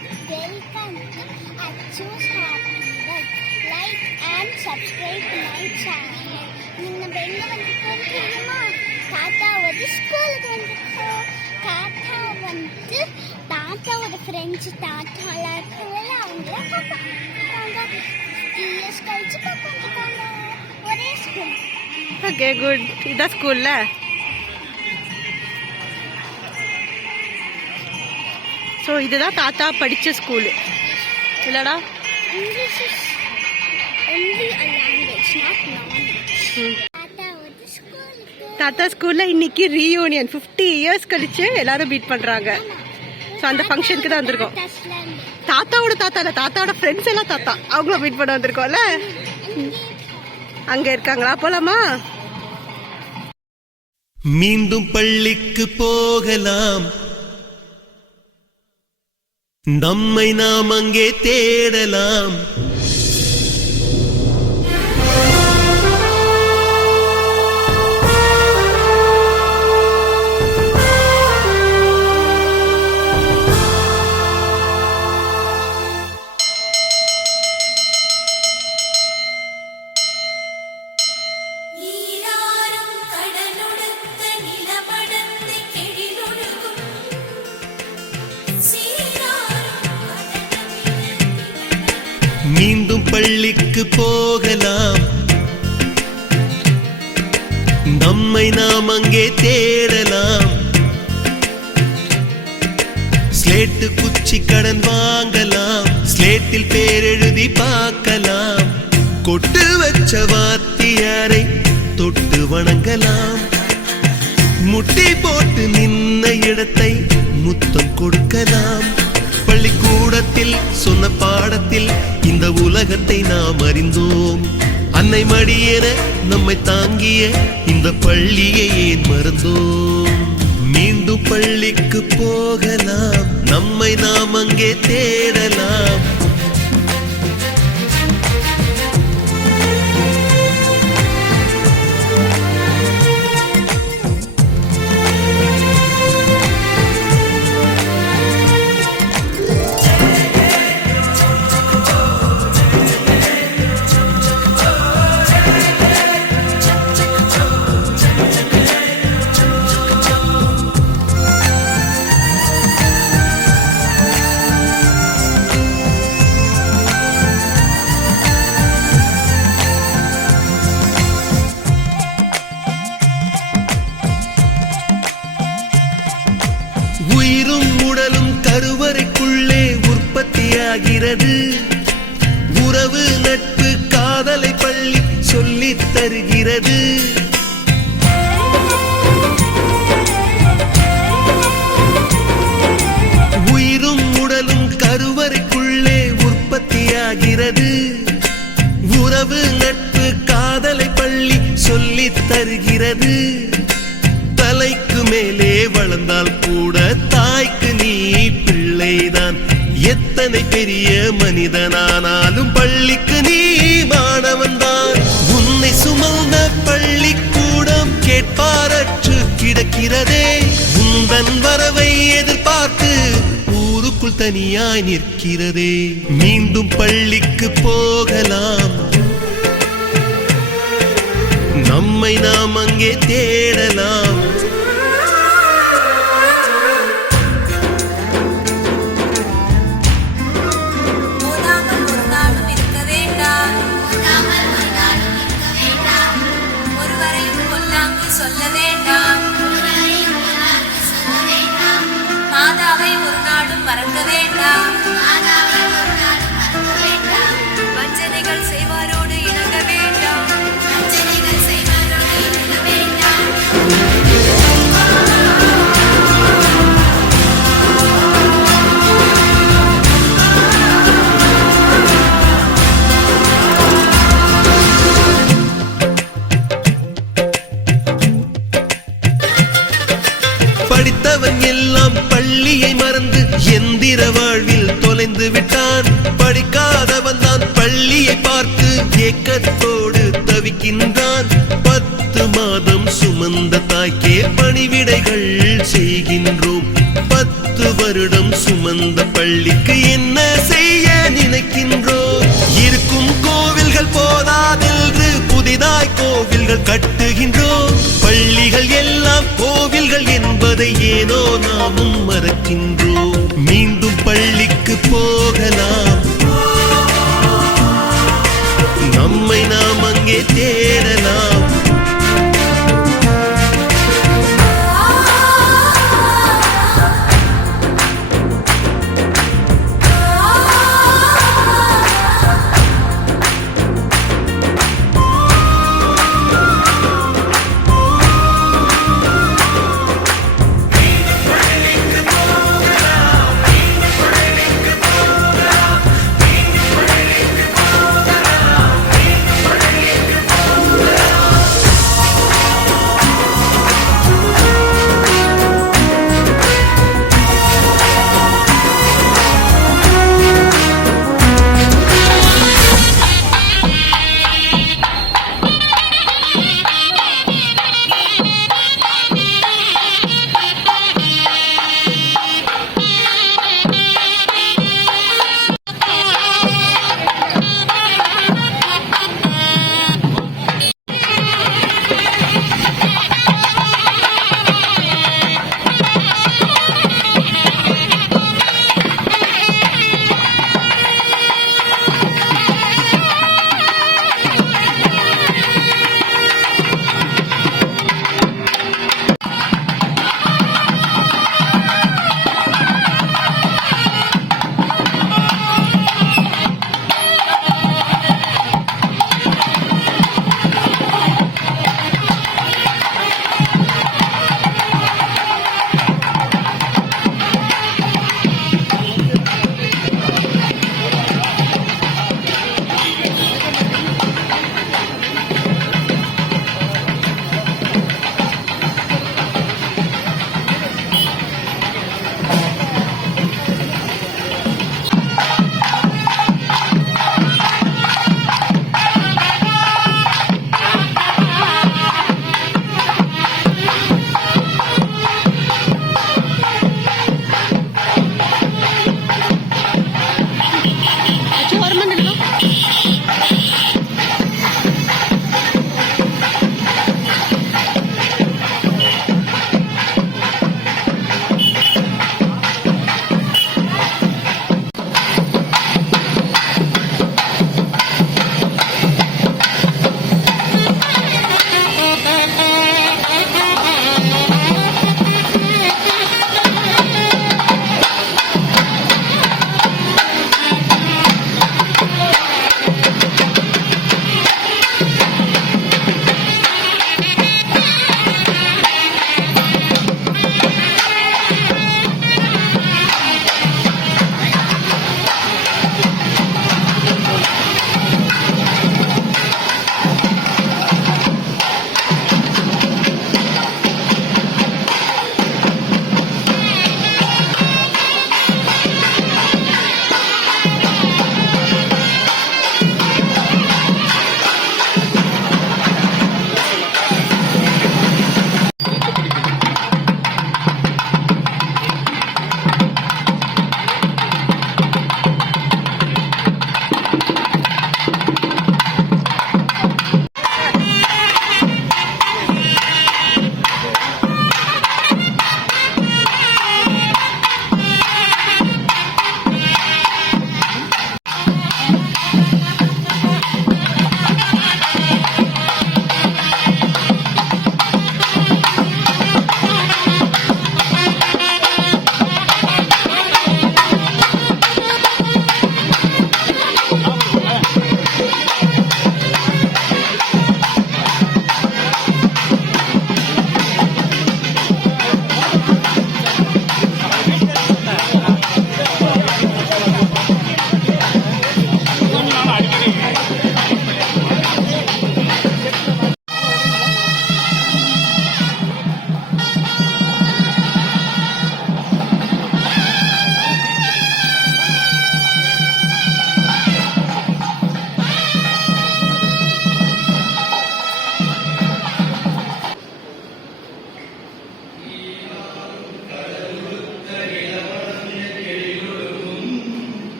welcome to Achu's Happy World. Like and subscribe to my channel. நம்ம எங்க வந்திருக்கோம் தெரியுமா? தாத்தாவோட ஸ்கூலுக்கு வந்திருக்கோம். தாத்தாவோட ஃப்ரெண்ட்ஸ் தாத்தாலாம் இருக்காங்கல்ல, அவங்கள பார்ப்பாங்க. இயர்ஸ் கழிச்சு பார்ப்பாங்க. ஒரே ஸ்கூல். Okay, good. இதான் ஸ்கூல்ல ஸோ இதுதான் தாத்தா படித்த ஸ்கூலு இல்லடா? தாத்தா ஸ்கூல்ல இன்னைக்கு ரீயூனியன் 50 இயர்ஸ் கழிச்சு எல்லாரும் மீட் பண்றாங்க. ஸோ அந்த ஃபங்க்ஷனுக்கு தான் வந்திருக்கோம். தாத்தாவோட தாத்தா இல்ல, தாத்தாவோட ஃப்ரெண்ட்ஸ் எல்லாம் தாத்தா அவங்கள மீட் பண்ண வந்திருக்கோம்ல. அங்க இருக்காங்களா? போலாமா? மீண்டும் பள்ளிக்கு போகலாம், நம்மை நாம் அங்கே தேடலாம். மீண்டும் பள்ளிக்கு போகலாம், நம்மை நாம் அங்கே தேடலாம். ஸ்லேட்டு குச்சி கடன் வாங்கலாம், ஸ்லேட்டில் பேர் எழுதி பார்க்கலாம். கொட்டு வச்ச வாத்தியாரை தொட்டு வணங்கலாம், முட்டி போட்டு நின்ன இடத்தை முத்தம் கொடுக்கலாம். பள்ளிக்கூடத்தில் சொன்ன பாடத்தில் இந்த உலகத்தை நாம் அறிந்தோம். அன்னை மடியென நம்மை தாங்கிய இந்த பள்ளியை ஏன் மறந்தோம்? மீண்டும் பள்ளிக்கு போகலாம், நம்மை நாம் அங்கே தேடலாம். உயிரும் உடலும் கருவறைக்குள்ளே உற்பத்தியாகிறது. உறவு நட்பு காதலை பள்ளி சொல்லித் தருகிறது. உயிரும் உடலும் கருவறைக்குள்ளே உற்பத்தியாகிறது. உறவு நட்பு காதலை பள்ளி சொல்லித் தருகிறது. தலைக்கு மேலே வளர்ந்தால் கூட தாய்க்கு நீ பிள்ளைதான். எத்தனை பெரிய மனிதனானாலும் பள்ளிக்கு நீ மாணவன்தான். உன்னை சுமந்த பள்ளிக்கூடம் கேட்பாரற்று கிடக்கிறதே. உந்தன் வரவை எதிர்பார்த்து ஊருக்குள் தனியாய் நிற்கிறதே. மீண்டும் பள்ளிக்கு போகலாம், நம்மை நாம் அங்கே தேடலாம். சொல்ல வேண்டாம், மாதாவை ஒரு நாளும் மறக்க வேண்டாம். வஞ்சனைகள் செய்வாரோடு இணங்க வேண்டாம். படித்தவன் எல்லாம் பள்ளியை மறந்து எந்திர வாழ்வில் தொலைந்து விட்டான். படிக்காதவன் தான் பள்ளியை பார்த்து ஏக்கத்தோடு தவிக்கின்றான். 10 மாதம் சுமந்த தாய்க்கே பணிவிடைகள் செய்கின்றோம். 10 வருடம் சுமந்த பள்ளிக்கு என்ன செய்ய நினைக்கின்றோம்? இருக்கும் கோவில்கள் போதாதென்று புதிதாய் கோவில்கள் கட்டுகின்றோம். பள்ளிகள் எல்லாம் கோவில்கள் என்பதை ஏனோ நாமும் மறக்கின்றோம். மீண்டும் பள்ளிக்கு போகலாம், நம்மை நாம் அங்கே தேடலாம்.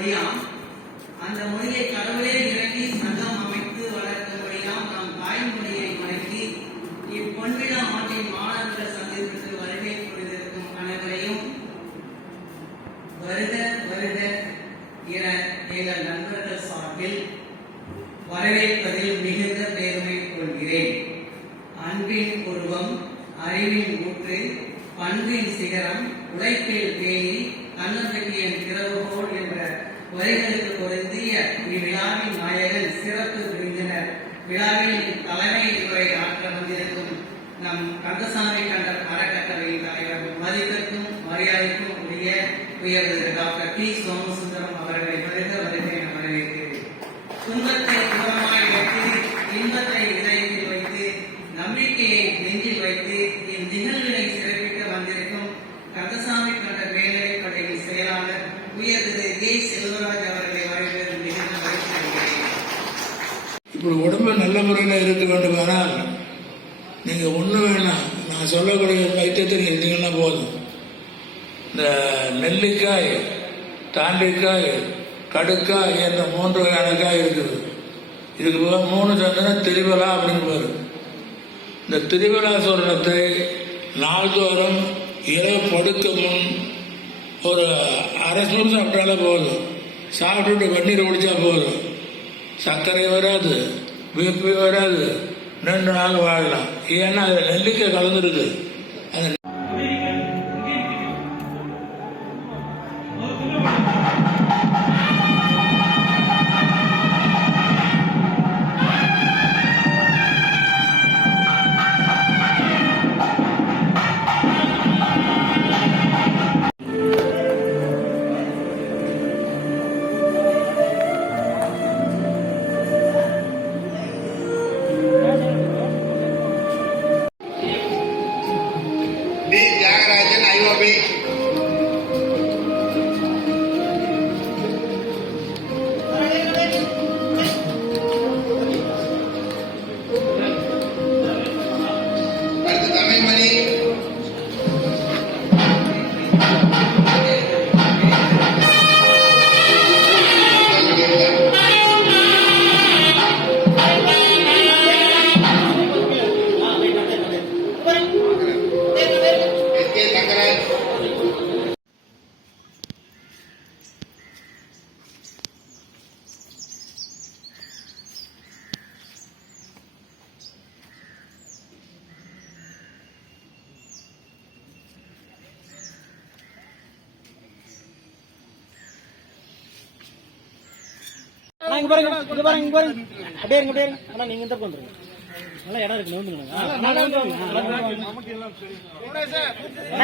மொழியாம். அந்த மொழியை கடவுளே இறங்கி சங்கம் அமைத்து வளர்த்த மொழியாம். நம் தாய்மொழியை வணங்கி இப்பொன்விழா ஆண்டின் மாணவர்கள் சந்திப்பிற்கு வருகை புரிந்திருக்கும் அனைவரையும் வருக வருக என எங்கள் நண்பர்கள் சார்பில் வரவேற்பதில் மிகுந்த பெருமை கொள்கிறேன். அன்பின் உருவம், அறிவின் ஊற்று, பண்பின் சிகரம், உழைப்பில் தேனி, தன்னம்பிக்கையின் திறவுகோல் என்ற வரிகளுக்கு பொருந்திய இவ்விழாவின் நாயகன் சிறப்பு விருந்தினர் விழாவில் தலைமை உரை ஆற்ற வந்திருக்கும் நம் கந்தசாமி கண்டர் அறக்கட்டளையின் தலைவர் மதிப்பிற்கும் மரியாதைக்கும் உரிய உயர்ந்த டாக்டர் டி சோமசுந்தரம் அவர்களை வருக வருக என வரவேற்கிறேன். துன்பத்தை தூரமாய் வைத்து, இன்பத்தை இதயத்தில் வைத்து, நம்பிக்கையை நெஞ்சில் வைத்து இந்நிகழ்வினை சிறப்பிக்க வந்திருக்கும் கந்தசாமி கண்டர் மேல்நிலைப்பள்ளியின் செயலாளர் உயர் திரு ஏ செல்வராஜ் அவர்களை வரவேற்று மிகுந்த மகிழ்ச்சி அடைகிறேன். இப்படி உடம்பு நல்ல முறையில் இருக்க வேண்டுமானால் நீங்கள் ஒன்றும் வேணாம், நான் சொல்லக்கூடிய வைத்தியத்தில் இருந்தீங்கன்னா போதும். இந்த நெல்லிக்காய், தாண்டிக்காய், கடுக்காய் என்ற 3 வகையான காய் இருக்குது. இதுக்கு 3 சேர்ந்தா திரிபலா அப்படின்னு பேர். இந்த திரிபலா சூரணத்தை நாள்தோறும் இரவு படுக்க முன் ஒரு அரை ஸ்பூன் சாப்பிட்டாலே போதும். சாப்பிட்டுட்டு வெந்நீர் குடித்தா போதும். சர்க்கரை வராது, பிபி வராது, 2 நாள் வாழலாம். ஏன்னா அதில் நெல்லிக்காய் கலந்துருக்கு. அந்த டி தியாகராஜன் ஐஓபி. அடுத்து தமிழ்மணி. எஸ்.கே. தங்கராஜ். இங்க பாருங்க அப்படியே இருங்க ஆனா நீங்க இந்த பக்கம் வந்துருங்க. நல்லா இடம் இருக்கு வந்துருங்க.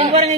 இங்க பாருங்க